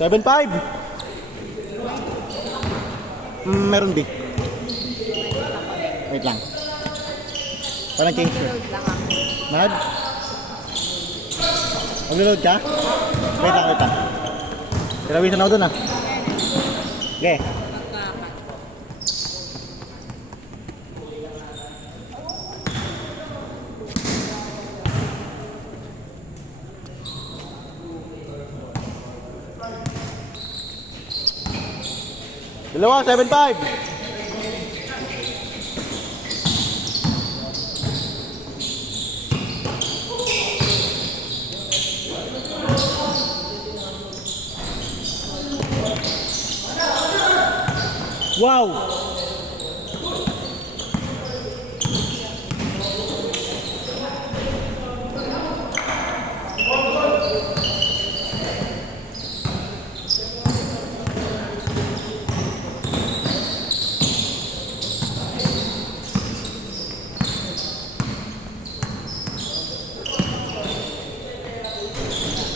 7-5. Meron B. Wait lang. Parang change ko. Load lang ako. Nad? Mag-load ka? Wait lang, wait lang. Tirawisan ako dun ah. Okay. Dalawa, 7-5. Wow!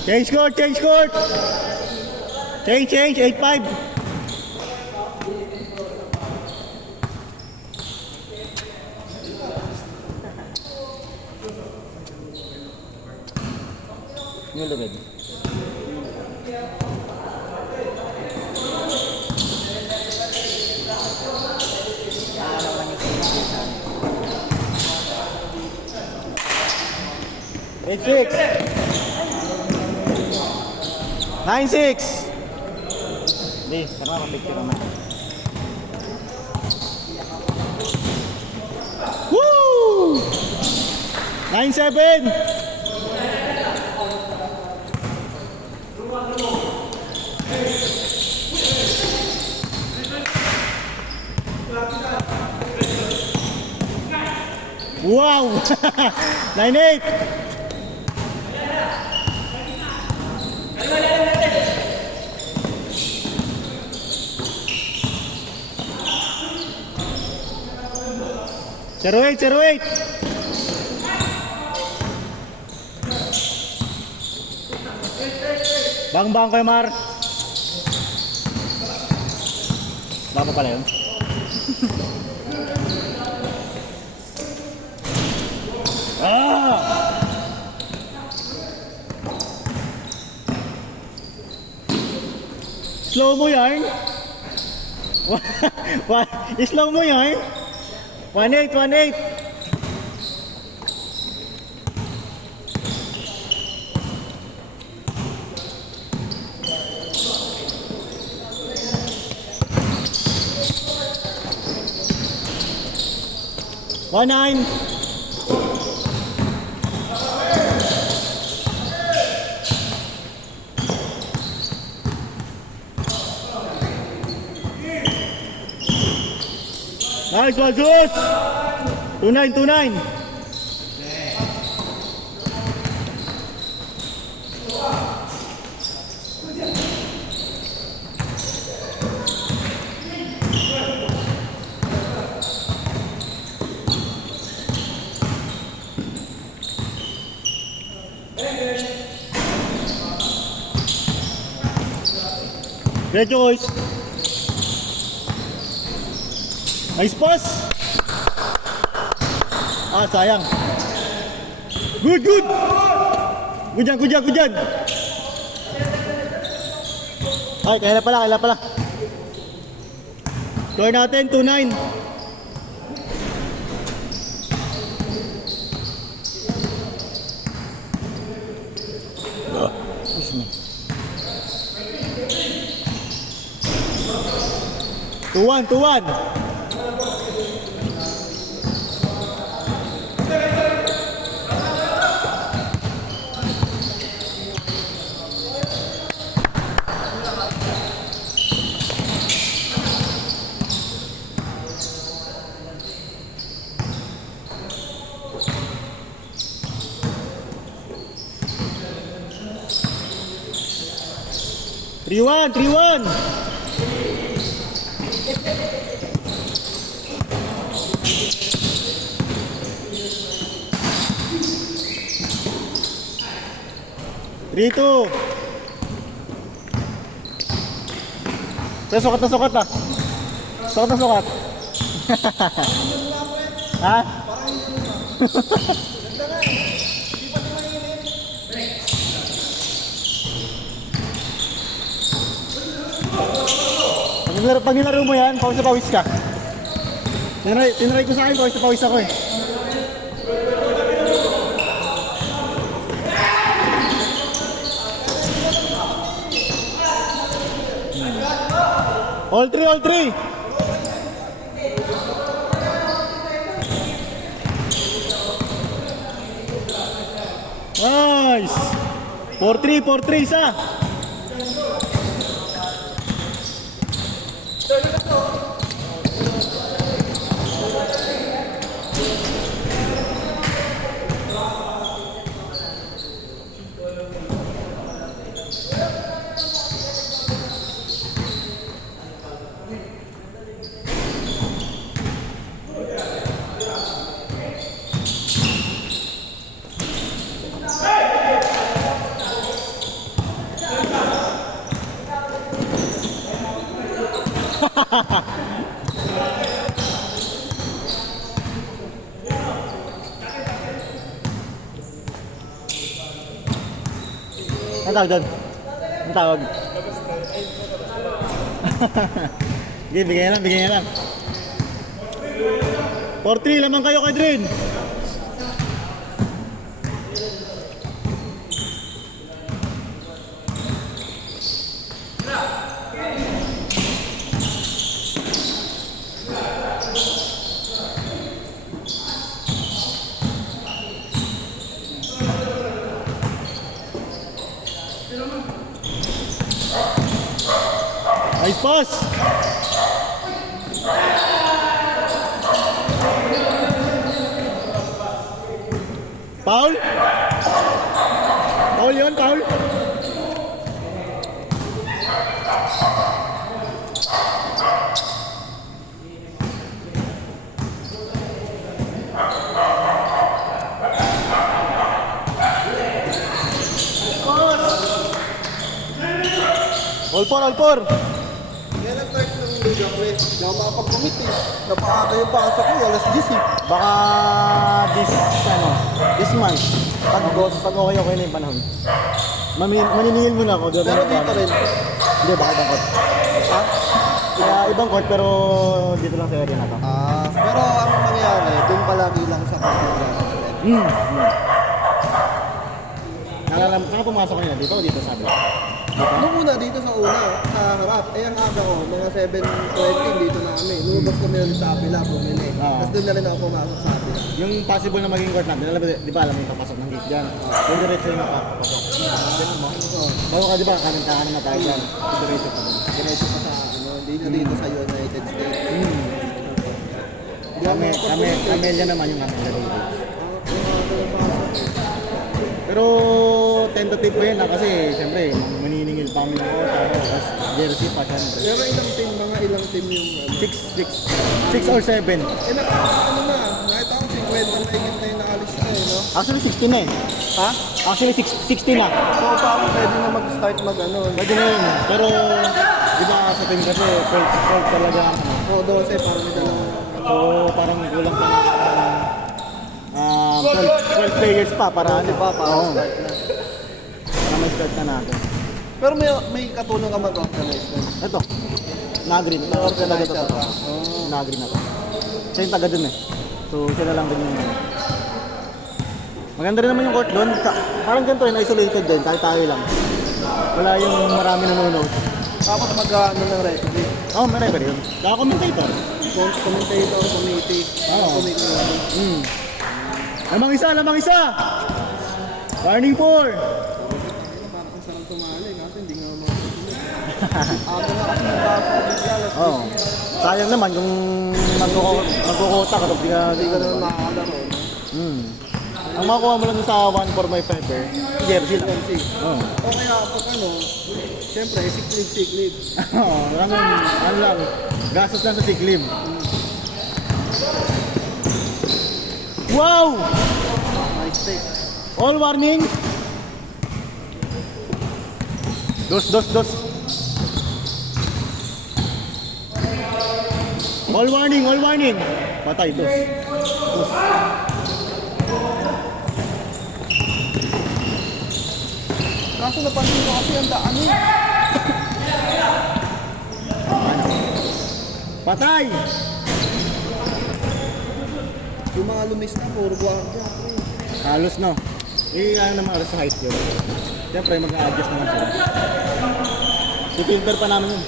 Change court, change court. Change, 8-5. Yung lugad. Eight, 6. 9-6. Hindi, tara mapicture naman. Woo! 9-7. Wow! 9-8. Zero eight. Bang kayo, Mar. Bang pala yun. Slow mo yan. Slow mo yan. 1-8. One nine. Nice one, Zeus. 2-9. Great choice. Nice pass. Sayang. Good. Good dyan. Ay, kaya pala. Score natin, 2-9. Two one. Three one. Three two. Sukat na. Sukat na sukat. Ha? Pag nilaro mo yan, pawis na pawis ka. Tinry ko sa akin, pawis na pawis ako eh. All three, all three. Nice. 4-3, 4-3 isa. Ang tawag doon? Ang tawag? Sige, bigyan na lang, bigyan na lang. 4-3, lamang kayo kay Drin. Nice pass! Foul? Foul yun, foul? All four, all four! Kaya nag-start ng liga ko eh. Hindi ako makapag-commit eh. Napakata yung pasok ko, alas 10 eh. Baka this month, pag okay na yung panahon. Maniningil muna ako. Pero dito rin. Hindi, baka ibang court. Ha? Kaya ibang court pero dito lang sa area na to. Pero ang mangyayari, dun palagi lang sa kapila. Saan ka pumasok kanina? Dito o dito sabi? Nung una dito sa una, sa harap. Eh ang aga ko, mga 7:20 dito na kami. Lumabas kami ulit sa kapila, bumili. Tapos doon na rin ako pumasok sa kapila. Yung possible na maging court natin, di ba alam mo yung papasok ng gate dyan? Yung diretso yung papasok. Bago ka di ba, kanan na tayo dyan. Yung diretso pa dun. Diretso pa sa hindi na dito sa United States. Camellia naman yung natin dito. Pero tentative pa yun kasi siyempre maniningil pa kami ng kota tapos jersey pa siyempre. Pero ilang team yung 6 or 7. Eh nakita ko 50 na higit na yung nakalis na eh, no? Actually 16 na eh. Ha? Actually 16 na. So parang pwede na mag-start Pwede na yun. Pero di ba sa team kasi 12 talaga. Oo, 12 parang may dalawang. So parang kulang pa ng 12 players pa para ano pa, para start na. Para mag-start na natin. Pero may katulong ka mag-organize na. Ito. Na-agree na. Na-organize Na-agree ka. Na-agree na to. Siya yung taga dun eh. So siya na lang din yung maganda rin naman yung court doon. Parang ganito rin, isolated din. Tayo lang. Wala yung marami nanonood. Tapos mag-ano ng referee. Oo, may referee yun. Saka commentator. Commentator, committee. Oo. Committee. Lamang isa! Warning 4! Parang ang sarang tumali kasi hindi nga makasunod. Ako na kasi nabasa bigla. Oo. Sayang naman kung magkukota ka Hindi ka naman makakalaro. Ang makuha mo lang sa 1-4-5 jersey lang. Oo. O kaya pag siyempre, sick leave. Oo, ano lang, gastos lang sa sick leave. Wow! Nice take. All warning. Dos. All warning, all warning. Patay, dos. Kaso napansin ko kasi ang daan eh. Patay! Yung mga lumista, puro guardia. Halos no. Ano naman halos sa height yun. Siyempre mag-a-adjust naman sila. Si-filter pa namin yun.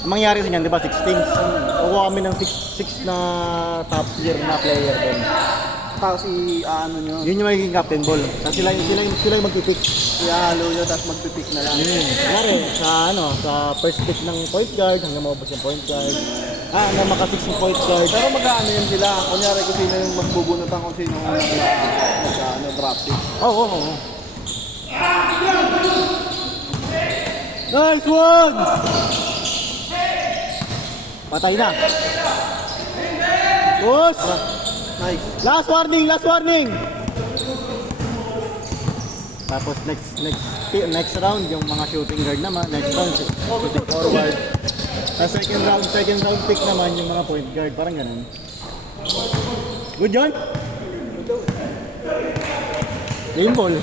Ang mangyari sa inyan, di ba, 6 teams. Kukuha kami ng 6 na top tier na player doon. Tapos ano nyo, Yun yung magiging captain ball. Kasi sila yung magpipick. ihalo nyo, tapos magpipick na lang. Kunyari, sa first pick ng point guard, hanggang maubos yung point guard. Hanggang maka-fix yung point guard. Pero mag-ano yun sila. Kunyari kung sino yung magbubunutan kung sino yung draft pick. Oo. Nice one! Patay na. Boss! Nice. Last warning! Tapos next round, yung mga shooting guard naman. Next round, shooting forward. Sa second round pick naman, yung mga point guard. Parang ganun. Good, John? Game ball.